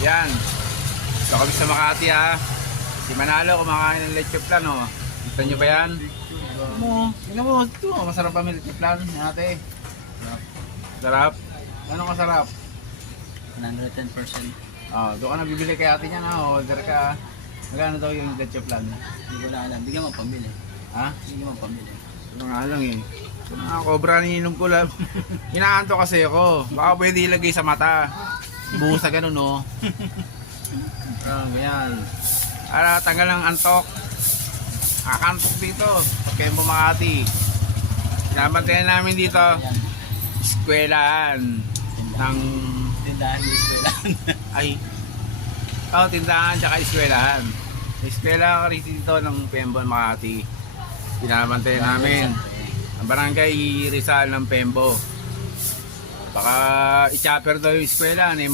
Yan. Ito kami sa Makati ha. Si Manalo kumakain ng leche flan oh. Kita nyo ba yan? Tingnan mo, ito masarap pa may leche flan ate. Sarap. Ano kasarap? 110%. Doon ka na bibili kay ate niya na, order ka. Magkano daw yung leche flan? Hindi ko na alam. Bigyan mo pambili. Ha? Bigyan mo pambili. Ito nga lang eh. Ito nga, cobra niinom ko lang. Inaanto kasi ako. Baka pwede ilagay sa mata. Buhos sa ganun no. Ganyan. Para tanggal ng antok. Kakantok dito. Sa Kempo Makati. Pinabantayan namin dito. Ayan. Eskwelahan. Ng... Tindahan yung eskwelahan. Tindahan tsaka eskwelahan. Eskwelahan rin dito ng Pembo Makati. Pinabantayan namin. Ang barangay Rizal ng Pembo. Baka i-chopper daw yung eskwelahan eh.